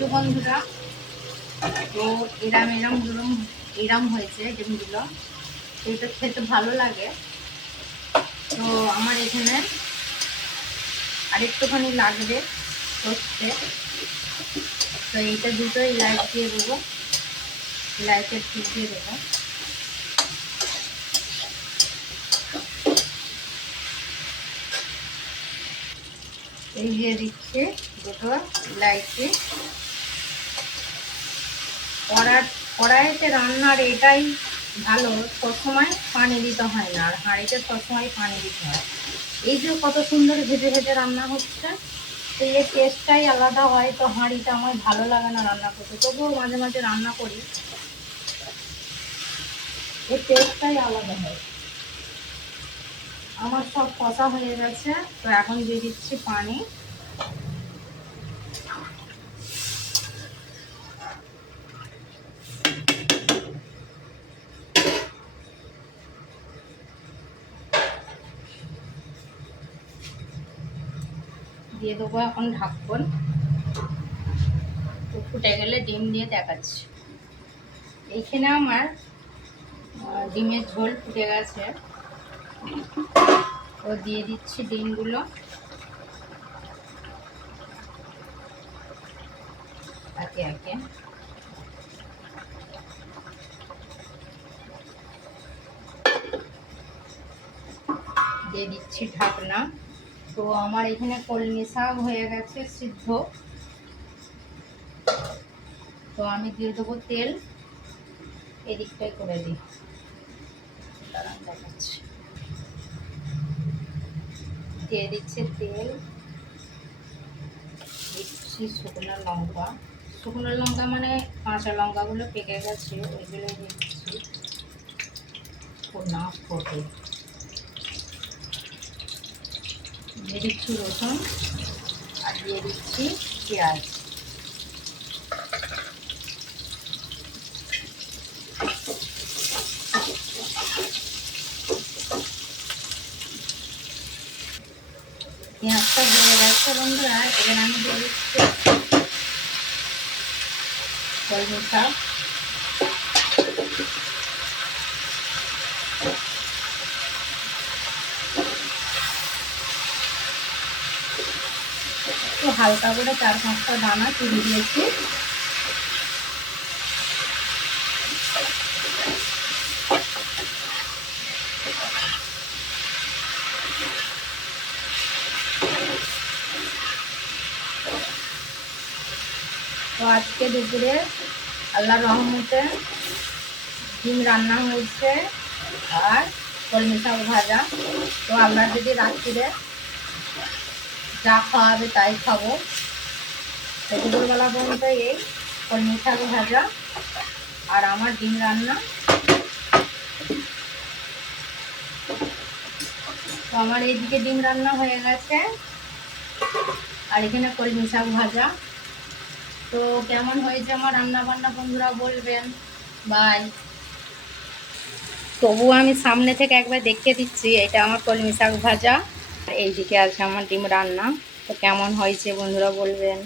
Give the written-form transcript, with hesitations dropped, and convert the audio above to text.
যে বন্ধুরা, তো এরম হয়েছে ডিমগুলো, এটা খেতে ভালো লাগে। তো আমার এখানে আরেকটুখানি লাগবে করতে, তো এইটা দুটো ইলাচ দিয়ে দেবো, ইলাচের ফুল দিয়ে দেবো। এই দিয়ে দিচ্ছি দুটো ইলাচি। কড়াইতে রান্নার এটাই ভালো, সবসময় পানি দিতে হয় না, আর হাঁড়িতে সবসময় পানি দিতে হয়। এই যে কত সুন্দর ভেজে ভেজে রান্না হচ্ছে, তো এর টেস্টটাই আলাদা হয়। তো হাঁড়িটা আমার ভালো লাগে না রান্না করতে, তবুও মাঝে মাঝে রান্না করি, এর টেস্টটাই আলাদা হয়। আমার সব কষা হয়ে গেছে, তো এখন দিয়ে দিচ্ছি পানি। দিয়ে দেবো এখন ঢাকন, ফুটে গেলে ডিম দিয়ে দেখাচ্ছি। এইখানে আমার ডিমের ঝোল ফুটে গেছে, তো দিয়ে দিচ্ছি ডিমগুলো একে একে। দিয়ে দিচ্ছি ঢাকনা। তো আমার এখানে কলমি শাক হয়ে গেছে সিদ্ধ, তো আমি দিয়ে দেবো তেল, এদিকটাই করে দিই, দেখাচ্ছি। দিয়ে দিচ্ছি তেল, দিচ্ছি শুকনো লঙ্কা। শুকনো লঙ্কা মানে কাঁচা লঙ্কাগুলো পেকে গেছে, ওইগুলো দিচ্ছি না ফোটে। দিয়ে দিচ্ছি রসুন, আর দিয়ে দিচ্ছি পেঁয়াজ। পেঁয়াজটা হয়ে গেছে বন্ধুরা, এবার আমি দিয়ে দিচ্ছি কলমি শাক। একটু হালকা করে 4-5টা দানা তুলে দিয়েছি। তো আজকে দুপুরে আল্লাহর রহমতে ডিম রান্না হয়েছে আর কলমি শাক ভাজা। তো আমরা যদি রাত্রিরে যা খাওয়াবে তাই খাবো। তো দুপুরবেলা পর্যন্ত এই কলমি শাক ভাজা আর আমার ডিম রান্না। তো আমার এইদিকে ডিম রান্না হয়ে গেছে, আর এখানে কলমি শাক ভাজা। তো কেমন হয়েছে আমার রান্না বান্না বন্ধুরা বলবেন। বাই। তবু আমি সামনে থেকে একবার দেখিয়ে দিচ্ছি, এটা আমার কলমি শাক ভাজা, আর এইদিকে আছে আমার ডিম রান্না। তো কেমন হয়েছে বন্ধুরা বলবেন।